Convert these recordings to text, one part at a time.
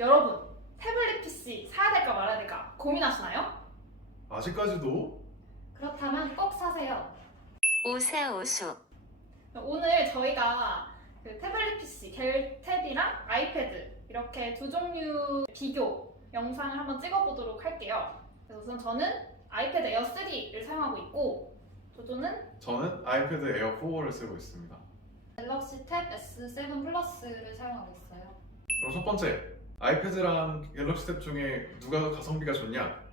여러분, 태블릿 PC 사야 될까 말아야 될까 고민하시나요? 아직까지도? 그렇다면 꼭 사세요. 오세오수. 오늘 저희가 그 태블릿 PC, 겔탭이랑 아이패드 이렇게 두 종류 비교 영상을 한번 찍어보도록 할게요. 그래서 우선 저는 아이패드 에어 3를 사용하고 있고 조조는 저는 아이패드 에어 4를 쓰고 있습니다. 갤럭시 탭 S7 플러스를 사용하고 있어요. 그럼 첫 번째, 아이패드랑 갤럭시 탭 중에 누가 더 가성비가 좋냐?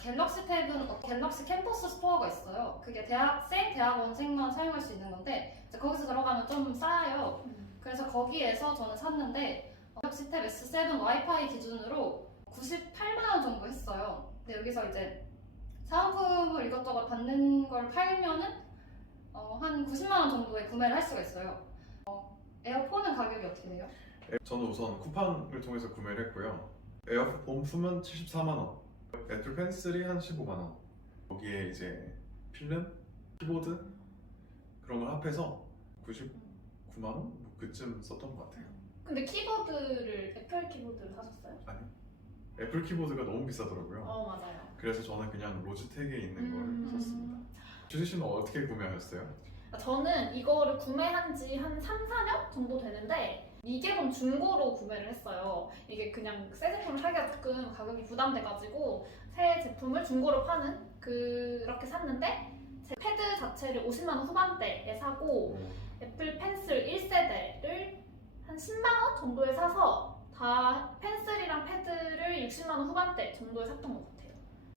갤럭시 탭은 갤럭시 캠퍼스 스토어가 있어요. 그게 대학원생만 사용할 수 있는 건데 이제 거기서 들어가면 좀 싸요. 그래서 거기에서 저는 샀는데 갤럭시 탭 S7 와이파이 기준으로 98만 원 정도 했어요. 근데 여기서 이제 사은품을 이것저것 받는 걸 팔면은 한 90만 원 정도에 구매를 할 수가 있어요. 에어폰은 가격이 어떻게 돼요? 저는 우선 쿠팡을 통해서 구매를 했고요. 에어 본품은 74만 원, 애플 펜슬이 한 15만 원. 거기에 이제 필름, 키보드 그런 걸 합해서 99만 원? 뭐 그쯤 썼던 것 같아요. 근데 키보드를 애플 키보드를 사셨어요? 아니요. 애플 키보드가 너무 비싸더라고요. 맞아요. 그래서 저는 그냥 로지텍에 있는 걸 썼습니다. 주지 씨는 어떻게 구매하셨어요? 저는 이거를 구매한 지 한 3, 4년 정도 되는데 이게 좀 중고로 구매를 했어요. 이게 그냥 새 제품을 사기가 조금 가격이 부담돼가지고 새 제품을 중고로 파는 그렇게 샀는데 제 패드 자체를 50만 원 후반대에 사고 애플 펜슬 1세대를 한 10만 원 정도에 사서 다 펜슬이랑 패드를 60만 원 후반대 정도에 샀던 것 같아요.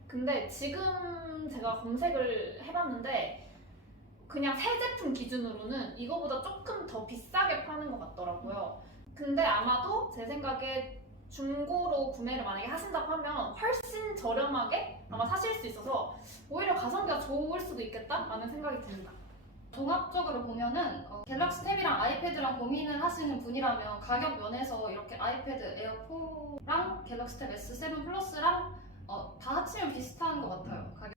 근데 지금 제가 검색을 해봤는데 그냥 새 제품 기준으로는 이거보다 조금 더 비싸게 파는 것 같더라고요. 근데 아마도 제 생각에 중고로 구매를 만약에 하신다고 하면 훨씬 저렴하게 아마 사실 수 있어서 오히려 가성비가 좋을 수도 있겠다라는 생각이 듭니다. 종합적으로 보면은 갤럭시 탭이랑 아이패드랑 고민을 하시는 분이라면 가격 면에서 이렇게 아이패드 에어 4랑 갤럭시 탭 S7 플러스랑 다 합치면 비슷한 것 같아요. 가격.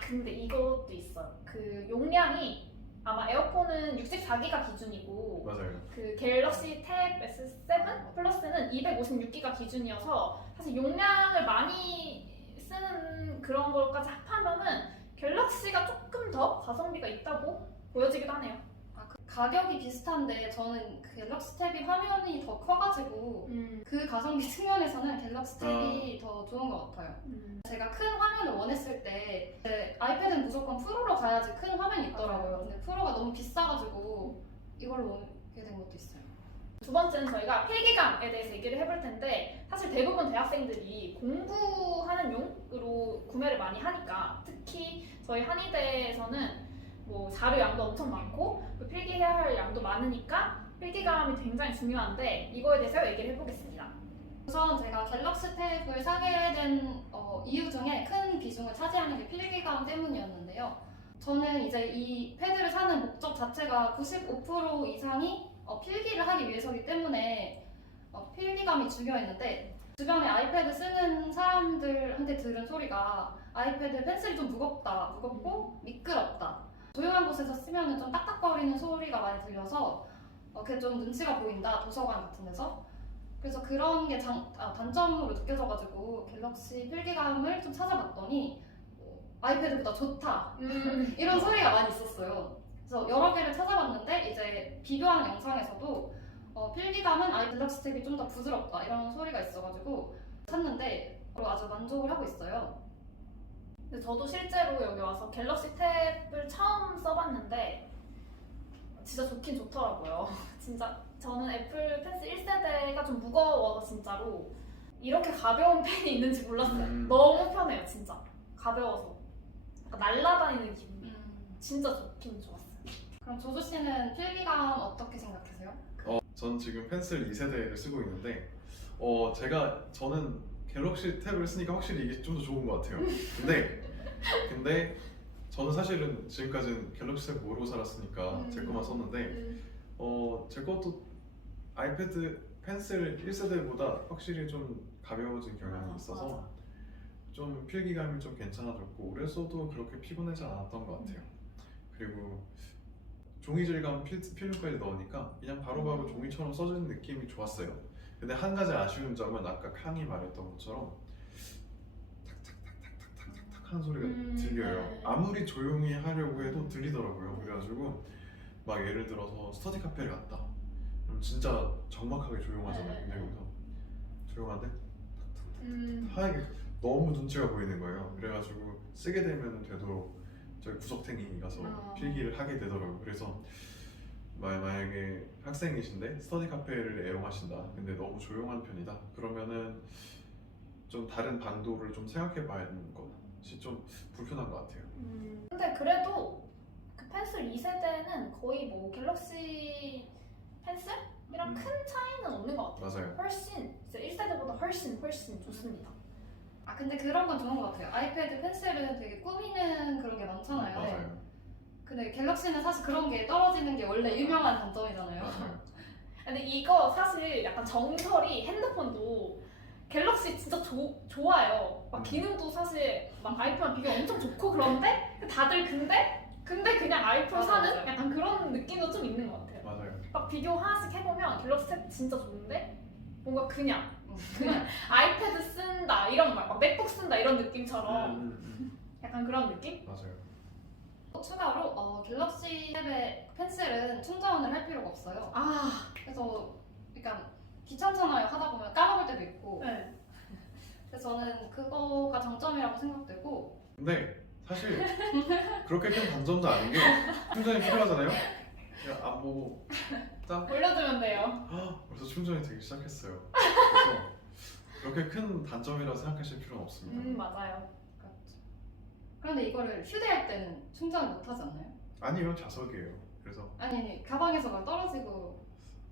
근데 이것도 있어요. 그 용량이 아마 에어폰은 64기가 기준이고 맞아요. 그 갤럭시 탭 S7 플러스는 256기가 기준이어서 사실 용량을 많이 쓰는 그런 걸까지 합하면은 갤럭시가 조금 더 가성비가 있다고 보여지기도 하네요. 가격이 비슷한데 저는 그 갤럭시 탭이 화면이 더 커가지고 그 가성비 측면에서는 갤럭시 탭이 더 좋은 것 같아요. 제가 큰 화면을 원했을 때 아이패드는 무조건 프로로 가야지 큰 화면이 있더라고요. 근데 프로가 너무 비싸가지고 이걸로 원하게 된 것도 있어요. 두 번째는 저희가 필기감에 대해서 얘기를 해볼 텐데 사실 대부분 대학생들이 공부하는 용으로 구매를 많이 하니까 특히 저희 한의대에서는 뭐 자료 양도 엄청 많고 필기해야 할 양도 많으니까 필기감이 굉장히 중요한데 이거에 대해서 얘기를 해보겠습니다. 우선 제가 갤럭시 탭을 사게 된 이유 중에 큰 비중을 차지하는 게 필기감 때문이었는데요. 저는 이제 이 패드를 사는 목적 자체가 95% 이상이 필기를 하기 위해서이기 때문에 필기감이 중요했는데 주변에 아이패드 쓰는 사람들한테 들은 소리가 아이패드 펜슬이 좀 무겁고 미끄럽다. 조용한 곳에서 쓰면 좀 딱딱거리는 소리가 많이 들려서 그게 좀 눈치가 보인다, 도서관 같은 데서. 그래서 그런 게 단점으로 느껴져가지고 갤럭시 필기감을 좀 찾아봤더니 아이패드보다 좋다 이런 소리가 많이 있었어요. 그래서 여러 개를 찾아봤는데 이제 비교하는 영상에서도 필기감은 갤럭시 탭이 좀 더 부드럽다 이런 소리가 있어가지고 샀는데 아주 만족을 하고 있어요. 근데 저도 실제로 여기 와서 갤럭시 탭을 처음 써봤는데 진짜 좋긴 좋더라고요. 진짜 저는 애플 펜슬 1세대가 좀 무거워서 진짜로 이렇게 가벼운 펜이 있는지 몰랐어요. 너무 편해요 진짜. 가벼워서 약간 날아다니는 기분. 진짜 좋긴 좋았어요. 그럼 조조 씨는 필기감 어떻게 생각하세요? 전 지금 펜슬 2세대를 쓰고 있는데 저는 갤럭시 탭을 쓰니까 확실히 이게 좀 더 좋은 것 같아요. 근데 저는 사실은 지금까지는 갤럭시 탭 모르고 살았으니까 제 것만 썼는데 제 것도 아이패드 펜슬 1세대보다 확실히 좀 가벼워진 경향이 있어서 좀 필기감이 좀 괜찮아졌고 오래 써도 그렇게 피곤하지 않았던 것 같아요. 그리고 종이 질감 필름까지 넣으니까 그냥 바로바로 종이처럼 써지는 느낌이 좋았어요. 근데 한 가지 아쉬운 점은 아까 캉이 말했던 것처럼 탁탁탁탁탁탁탁 하는 소리가 들려요. 네. 아무리 조용히 하려고 해도 들리더라고요. 그래가지고 막 예를 들어서 스터디 카페를 갔다. 그럼 진짜 적막하게 조용하잖아요. 네. 근데 여기서 조용한데 음. 하얗게 너무 눈치가 보이는 거예요. 그래가지고 쓰게 되면 되도록 저희 구석탱이 가서 필기를 하게 되더라고요. 그래서 만약에 학생이신데 스터디 카페를 애용하신다. 근데 너무 조용한 편이다. 그러면은 좀 다른 방도를 좀 생각해 봐야 하는 것이 좀 불편한 것 같아요. 근데 그래도 그 펜슬 2세대는 거의 뭐 갤럭시 펜슬이랑 큰 차이는 없는 것 같아요. 맞아요. 훨씬 이제 1세대보다 훨씬 좋습니다. 아 근데 그런 건 좋은 것 같아요. 아이패드 펜슬은 되게 꾸미는 그런 게 많잖아요. 맞아요. 근데 갤럭시는 사실 그런 게 떨어지는 게 원래 유명한 단점이잖아요. 맞아요. 근데 이거 사실 약간 정설이 핸드폰도 갤럭시 진짜 좋아요. 막 기능도 사실 막 아이폰랑 비교 엄청 좋고 그런데 다들 근데 그냥 아이폰 맞아, 사는 맞아요. 약간 그런 느낌도 좀 있는 것 같아요. 맞아요. 막 비교 하나씩 해보면 갤럭시 탭 진짜 좋은데 뭔가 그냥 음. 아이패드 쓴다 이런 막 맥북 쓴다 이런 느낌처럼 음. 약간 그런 느낌? 맞아요. 추가로 갤럭시 탭의 펜슬은 충전을 할 필요가 없어요. 아, 그래서 약간 귀찮잖아요. 하다 보면 까먹을 때도 있고. 네. 그래서 저는 그거가 장점이라고 생각되고. 근데 사실 그렇게 큰 단점도 아닌 게 충전이 필요하잖아요. 그냥 안 보고 딱 올려주면 돼요. 벌써 충전이 되기 시작했어요. 그래서 그렇게 큰 단점이라고 생각하실 필요는 없습니다. 맞아요. 그런데 이거를 휴대할 때는 충전을 못 하지 않나요? 아니요, 자석이에요. 그래서 아니 가방에서 막 떨어지고.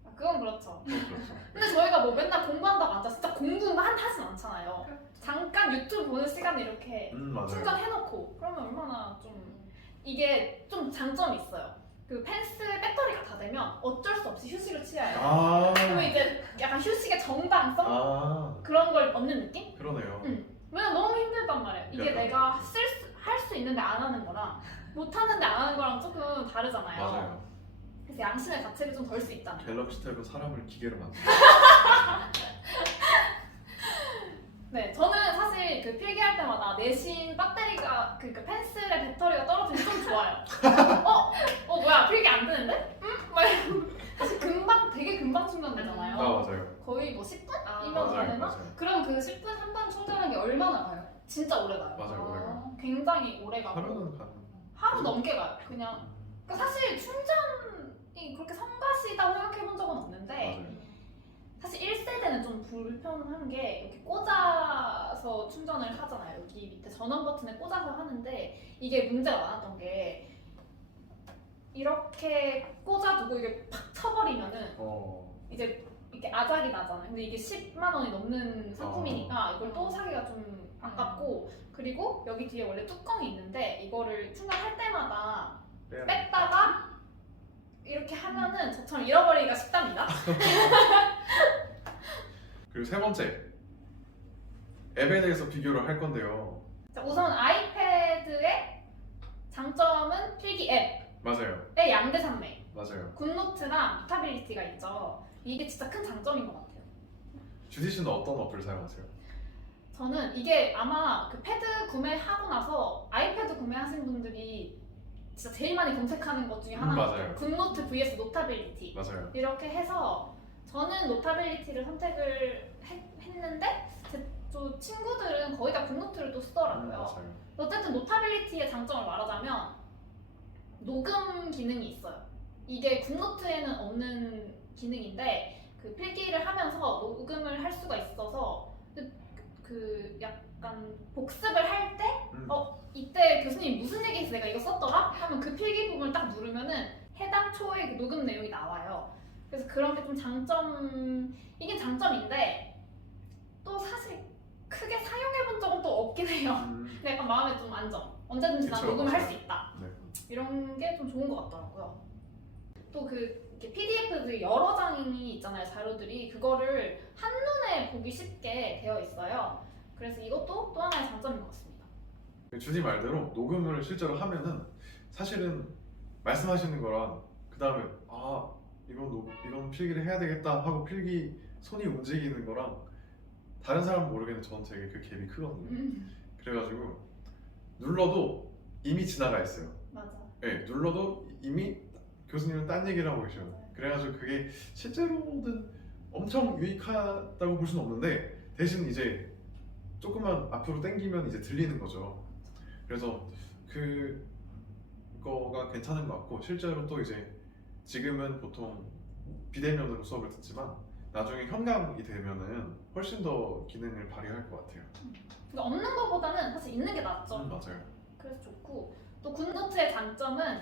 아, 그건 그렇죠. 그렇죠. 근데 저희가 뭐 맨날 공부한다고 앉아 진짜 공부만 하진 않잖아요. 그렇죠. 잠깐 유튜브 보는 시간에 이렇게 맞아요. 충전해놓고 그러면 얼마나 좀 이게 좀 장점이 있어요. 그 펜슬 배터리가 다 되면 어쩔 수 없이 휴식을 취해요. 아, 그러면 이제 약간 휴식의 정당성 그런 걸 얻는 느낌? 그러네요. 왜냐면 너무 힘들단 말이에요. 이게 약간. 내가 할 수 있는데 안 하는 거랑 못 하는데 안 하는 거랑 조금 다르잖아요. 맞아요. 그래서 양심의 가책을 좀 덜 수 있잖아요. 갤럭시 탭은 사람을 기계로 만든다. 네, 저는 사실 그 필기할 때마다 내신 배터리가 그러니까 펜슬의 배터리가 떨어지면 좀 좋아요. 뭐야 필기 안 되는데? 응? 막 이러고. 사실 되게 금방 충전되잖아요. 맞아요. 거의 뭐 10분이면 아, 다 되나? 맞아요. 그럼 그 10분 한 번 충전하는 게 얼마나 가요? 진짜 오래 가요. 맞아요, 오래가. 굉장히 오래 가고 하루는 가는. 하루 넘게 가요. 그냥 그러니까 사실 충전이 그렇게 성가시다고 생각해 본 적은 없는데 맞아요. 사실 1세대는 좀 불편한 게 이렇게 꽂아서 충전을 하잖아요. 여기 밑에 전원 버튼에 꽂아서 하는데 이게 문제가 많았던 게 이렇게 꽂아두고 이게 팍 쳐버리면은 이제 이렇게 아작이 나잖아요. 근데 이게 10만 원이 넘는 상품이니까 이걸 또 사기가 좀 아깝고 그리고 여기 뒤에 원래 뚜껑이 있는데 이거를 충전할 때마다 뺐다가 이렇게 하면은 저처럼 잃어버리기가 쉽답니다. 그리고 세 번째 앱에 대해서 비교를 할 건데요. 자, 우선 아이패드의 장점은 필기 맞아요. 앱의 양대 산맥, 맞아요. 굿노트랑 포타빌리티가 있죠. 이게 진짜 큰 장점인 것 같아요. 주디 씨는 어떤 어플 사용하세요? 저는 이게 아마 그 패드 구매하고 나서 아이패드 구매하신 분들이 진짜 제일 많이 검색하는 것 중에 하나인 것 같아요. 맞아요. 굿노트 vs 노타빌리티 맞아요. 이렇게 해서 저는 노타빌리티를 선택을 했는데 저 친구들은 거의 다 굿노트를 또 쓰더라고요. 맞아요. 어쨌든 노타빌리티의 장점을 말하자면 녹음 기능이 있어요. 이게 굿노트에는 없는 기능인데 그 필기를 하면서 녹음을 할 수가 있어서 그 약간 복습을 할 때 이때 교수님이 무슨 얘기해서 내가 이거 썼더라? 하면 그 필기 부분을 딱 누르면은 해당 초의 그 녹음 내용이 나와요. 그래서 그런 게 좀 이게 장점인데 또 사실 크게 사용해본 적은 또 없긴 해요. 근데 약간 마음에 좀 안정. 언제든지 난 그쵸, 녹음을 할 맞아요. 수 있다. 네. 이런 게 좀 좋은 것 같더라고요. 또 그 PDF들이 여러 장이 있잖아요, 자료들이. 그거를 한눈에 보기 쉽게 되어 있어요. 그래서 이것도 또 하나의 장점인 것 같습니다. 주디 말대로 녹음을 실제로 하면은 사실은 말씀하시는 거랑 그 다음에 이건 필기를 해야 되겠다 하고 필기 손이 움직이는 거랑 다른 사람은 모르겠는데 저는 되게 그 갭이 크거든요. 그래가지고 눌러도 이미 지나가 있어요. 맞아. 네, 눌러도 이미 교수님은 딴 얘기를 하고 계셔요. 그래가지고 그게 실제로는 엄청 유익하다고 볼 수는 없는데 대신 이제 조금만 앞으로 당기면 이제 들리는 거죠. 그래서 그거가 괜찮은 것 같고 실제로 또 이제 지금은 보통 비대면으로 수업을 듣지만 나중에 현강이 되면은 훨씬 더 기능을 발휘할 것 같아요. 그러니까 없는 것보다는 사실 있는 게 낫죠. 맞아요. 그래서 좋고 또 굿노트의 장점은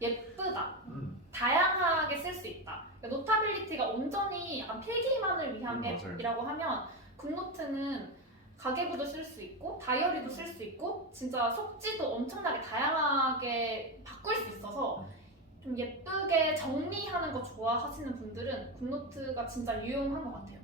예쁘다. 음. 다양하게 쓸 수 있다. 그러니까 노타빌리티가 온전히 약간 필기만을 위한 맞아요. 앱이라고 하면 굿노트는 가계부도 쓸 수 있고 다이어리도 쓸 수 있고 진짜 속지도 엄청나게 다양하게 바꿀 수 있어서 좀 예쁘게 정리하는 거 좋아하시는 분들은 굿노트가 진짜 유용한 것 같아요.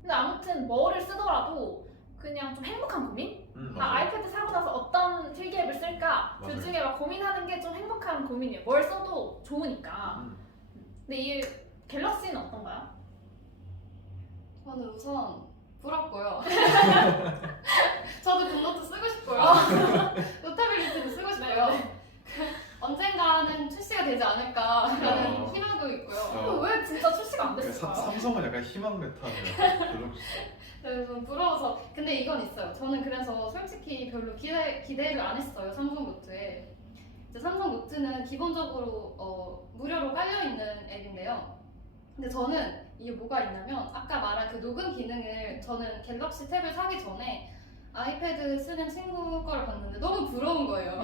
근데 아무튼 뭐를 쓰더라도 그냥 좀 행복한 고민? 맞아요. 아이패드 사고 나서 어떤 필기 앱을 쓸까? 맞아요. 둘 중에 막 고민하는 게 좀 행복한 고민이에요. 뭘 써도 좋으니까. 근데 이 갤럭시는 어떤가요? 저는 우선 부럽고요. 저도 굿노트 쓰고 싶고요. 노타빌리티도 쓰고 싶고요. 언젠가는 출시가 되지 않을까라는 어. 희망도 있고요. 왜 진짜 출시가 안 그러니까 됐을까요? 삼성은 약간 희망 메타네요. 그래서 좀 부러워서 근데 이건 있어요. 저는 그래서 솔직히 별로 기대를 안 했어요. 삼성 노트에. 이제 삼성 노트는 기본적으로 무료로 깔려 있는 앱인데요. 근데 저는 이게 뭐가 있냐면 아까 말한 그 녹음 기능을 저는 갤럭시 탭을 사기 전에 아이패드 쓰는 친구 거를 봤는데 너무 부러운 거예요.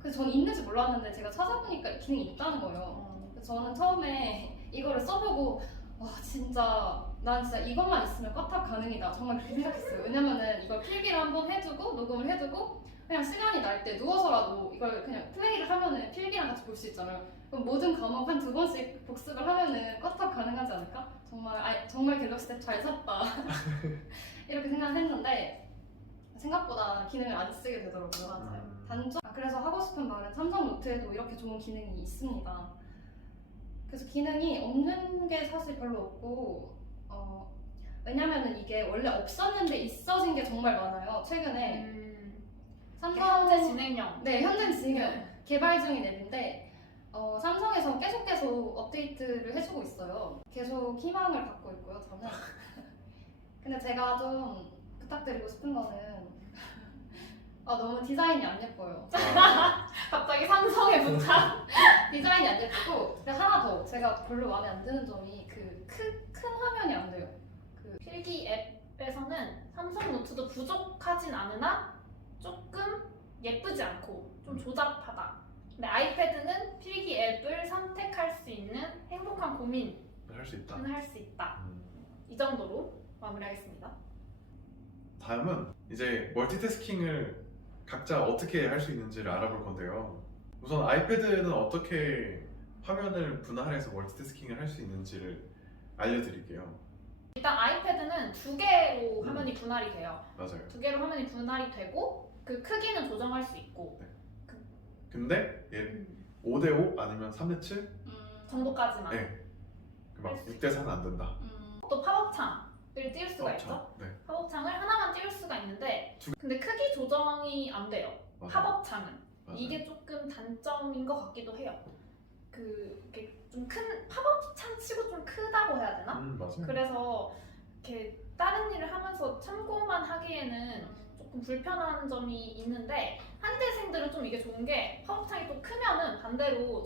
그래서 저는 있는지 몰랐는데 제가 찾아보니까 이 기능이 있다는 거예요. 그래서 저는 처음에 이거를 써보고 와 진짜 난 진짜 이것만 있으면 껐탑 가능이다 정말 그렇게 생각했어요. 왜냐면은 이걸 필기를 한번 해두고 녹음을 해두고 그냥 시간이 날 때 누워서라도 이걸 그냥 플레이를 하면은 필기랑 같이 볼 수 있잖아요. 그럼 모든 과목 한 2번씩 복습을 하면은 껐탑 가능하지 않을까? 정말 갤럭시 탭 잘 샀다 이렇게 생각했는데 생각보다 기능을 안 쓰게 되더라고요. 맞아요. 단점? 그래서 하고 싶은 말은 삼성 노트에도 이렇게 좋은 기능이 있습니다. 그래서 기능이 없는 게 사실 별로 없고 왜냐면은 이게 원래 없었는데 있어진 게 정말 많아요. 최근에 삼성 현재 진행형. 네 현재 진행 개발 중인 앱인데 삼성에서 계속 업데이트를 해주고 있어요. 계속 희망을 갖고 있고요. 저는 근데 제가 좀 부탁드리고 싶은 거는 너무 디자인이 안 예뻐요. 갑자기 삼성의 부탁. 디자인이 안 예쁘고 그리고 하나 더 제가 별로 마음에 안 드는 점이 그 큰 화면이 안 돼요. 필기 앱에서는 삼성 노트도 부족하진 않으나 조금 예쁘지 않고 좀 조잡하다. 근데 아이패드는 필기 앱을 선택할 수 있는 행복한 고민은 할 수 있다. 할 수 있다. 이 정도로 마무리하겠습니다. 다음은 이제 멀티태스킹을 각자 어떻게 할 수 있는지를 알아볼 건데요. 우선 아이패드는 어떻게 화면을 분할해서 멀티태스킹을 할 수 있는지를 알려드릴게요. 일단 아이패드는 두 개로 화면이 분할이 돼요. 맞아요. 두 개로 화면이 분할이 되고 그 크기는 조정할 수 있고 근데 얘 5대5 아니면 3대7? 정도까지만. 네. 막 6대4는 안 된다. 또 팝업창을 띄울 수가 있죠. 네. 팝업창을 하나만 띄울 수가 있는데 근데 크기 조정이 안 돼요. 맞아요. 팝업창은. 맞아요. 이게 조금 단점인 것 같기도 해요. 이렇게 좀 큰 팝업창 치고 좀 크다고 해야 되나? 맞아요. 그래서 이렇게 다른 일을 하면서 참고만 하기에는 조금 불편한 점이 있는데 한대생들은 좀 이게 좋은 게 팝업창이 또 크면은 반대로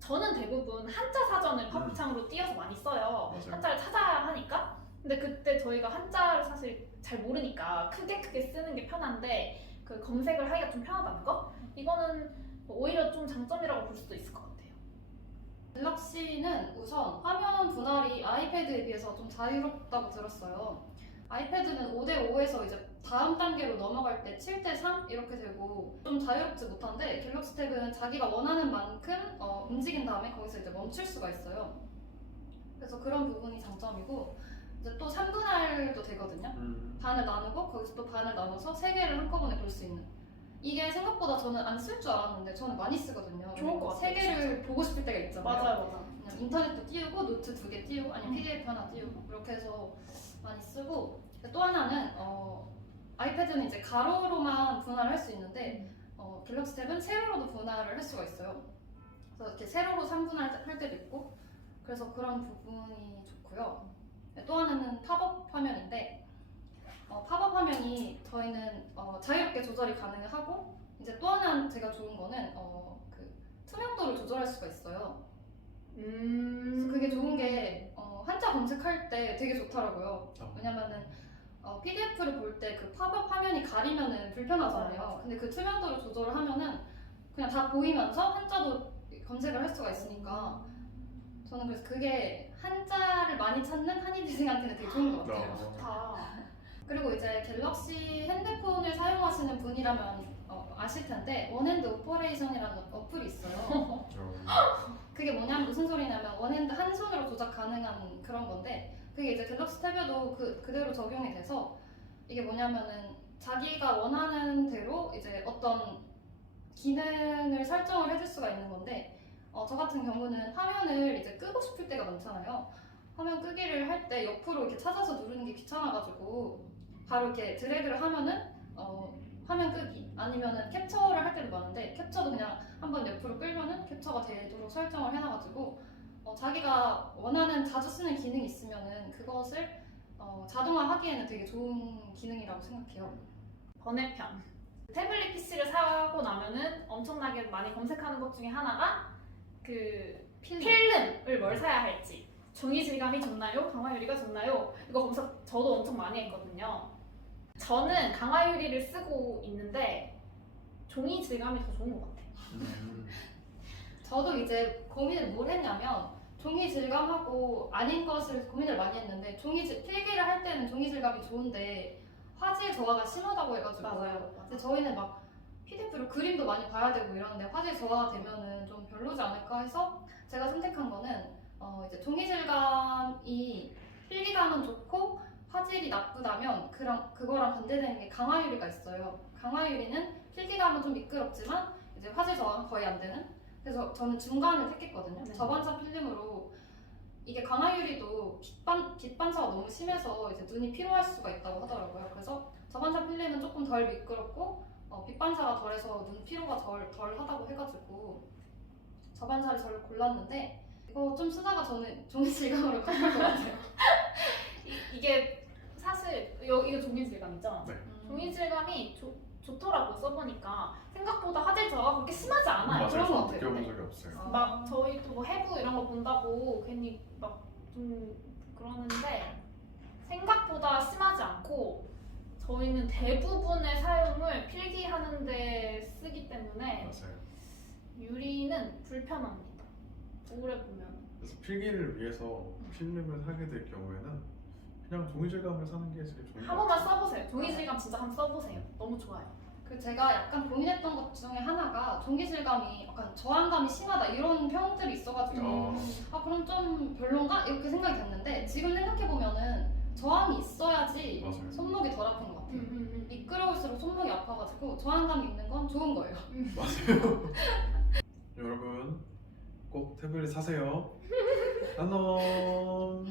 저는 대부분 한자 사전을 팝업창으로 띄어서 많이 써요. 맞아요. 한자를 찾아야 하니까. 근데 그때 저희가 한자를 사실 잘 모르니까 크게 쓰는 게 편한데 그 검색을 하기가 좀 편하다는 거? 이거는 오히려 좀 장점이라고 볼 수도 있을 것 같아요. 갤럭시는 우선 화면 분할이 아이패드에 비해서 좀 자유롭다고 들었어요. 아이패드는 5대5에서 이제 다음 단계로 넘어갈 때 7대3 이렇게 되고 좀 자유롭지 못한데 갤럭시 탭은 자기가 원하는 만큼 움직인 다음에 거기서 이제 멈출 수가 있어요. 그래서 그런 부분이 장점이고 이제 또 3분할도 되거든요. 반을 나누고 거기서 또 반을 나눠서 3개를 한꺼번에 볼 수 있는 이게 생각보다 저는 안 쓸 줄 알았는데 저는 많이 쓰거든요. 좋을 것 같아요, 3개를 보고 싶을 때가 있잖아요. 맞아요. 그냥 인터넷도 띄우고 노트 2개 띄우고 아니면 PDF 하나 띄우고 이렇게 해서 많이 쓰고, 또 하나는 아이패드는 이제 가로로만 분할을 할 수 있는데 갤럭시 탭은 세로로도 분할을 할 수가 있어요. 그래서 이렇게 세로로 3분할 할 때도 있고, 그래서 그런 부분이 좋고요. 또 하나는 팝업 화면인데 팝업 화면이 저희는 자유롭게 조절이 가능하고, 이제 또 하나 제가 좋은 거는 그 투명도를 조절할 수가 있어요. 그래서 그게 좋은 게 한자 검색할 때 되게 좋더라고요. 왜냐면은 PDF를 볼 때 그 팝업 화면이 가리면은 불편하잖아요. 맞아요. 근데 그 투명도를 조절을 하면은 그냥 다 보이면서 한자도 검색을 할 수가 있으니까, 저는 그래서 그게 한자를 많이 찾는 한인대생한테는 되게 좋은 것 같아요. 좋다. 그리고 이제 갤럭시 핸드폰을 사용하시는 분이라면 아실 텐데 원핸드 오퍼레이션이라는 어플이 있어요. 그게 뭐냐면 무슨 소리냐면 원핸드 한 손으로 조작 가능한 그런 건데, 그게 이제 갤럭시 탭에도 그대로 적용이 돼서, 이게 뭐냐면은 자기가 원하는 대로 이제 어떤 기능을 설정을 해줄 수가 있는 건데, 저 같은 경우는 화면을 이제 끄고 싶을 때가 많잖아요. 화면 끄기를 할 때 옆으로 이렇게 찾아서 누르는 게 귀찮아가지고 바로 이렇게 드래그를 하면은 화면 끄기, 아니면은 캡처를 할 때도 많은데 캡처도 그냥 한번 옆으로 끌면은 캡처가 되도록 설정을 해놔가지고 자기가 원하는 자주 쓰는 기능이 있으면은 그것을 자동화하기에는 되게 좋은 기능이라고 생각해요. 번외편. 태블릿 PC를 사고 나면은 엄청나게 많이 검색하는 것 중에 하나가 그 필름을 뭘 사야 할지. 종이 질감이 좋나요? 강화유리가 좋나요? 이거 검색 저도 엄청 많이 했거든요. 저는 강화유리를 쓰고 있는데 종이 질감이 더 좋은 것 같아요. 저도 이제 고민을 뭘 했냐면 종이 질감하고 아닌 것을 고민을 많이 했는데, 필기를 할 때는 종이 질감이 좋은데 화질 저하가 심하다고 해가지고. 맞아요. 근데 저희는 막 PDF로 그림도 많이 봐야 되고 이러는데 화질 저하가 되면은 좀 별로지 않을까 해서 제가 선택한 거는 이제 종이 질감이 필기감은 좋고 화질이 나쁘다면 그거랑 반대되는 게 강화유리가 있어요. 강화유리는 필기감은 좀 미끄럽지만 이제 화질 저하가 거의 안 되는. 그래서 저는 중간을 택했거든요. 네. 저반사 필름으로. 이게 강화유리도 빛 반사가 너무 심해서 이제 눈이 피로할 수가 있다고 하더라고요. 그래서 저반사 필름은 조금 덜 미끄럽고 빛 반사가 덜해서 눈 피로가 덜 하다고 해가지고 저반사를 저를 골랐는데, 이거 좀 쓰다가 저는 종이 질감으로 바꿀 것 같아요. 이게 사실 이게 종이 질감이죠? 네. 종이 질감이 좋더라고 써보니까. 생각보다 화질 저하가 그렇게 심하지 않아요. 맞아요. 그런 것 저는 같아요. 느껴본 적이 없어요. 막 저희도 뭐 해부 이런 거 본다고 괜히 막 좀 그러는데 생각보다 심하지 않고, 저희는 대부분의 사용을 필기하는데 쓰기 때문에 맞아요. 유리는 불편합니다. 오래 보면. 그래서 필기를 위해서 필름을 사게 될 경우에는 그냥 종이 질감을 사는 게 제일 좋은 것 한 번만 같아요. 써보세요. 종이 질감 진짜 한번 써보세요. 너무 좋아요. 그 제가 약간 고민했던 것 중에 하나가 종이 질감이 약간 저항감이 심하다 이런 평들이 있어가지고 그럼 좀 별론가? 이렇게 생각이 됐는데, 지금 생각해보면은 저항이 있어야지 맞아요. 손목이 덜 아픈 것 같아요. 음. 미끄러울수록 손목이 아파가지고 저항감이 있는 건 좋은 거예요. 맞아요. 여러분 꼭 태블릿 사세요. 안녕.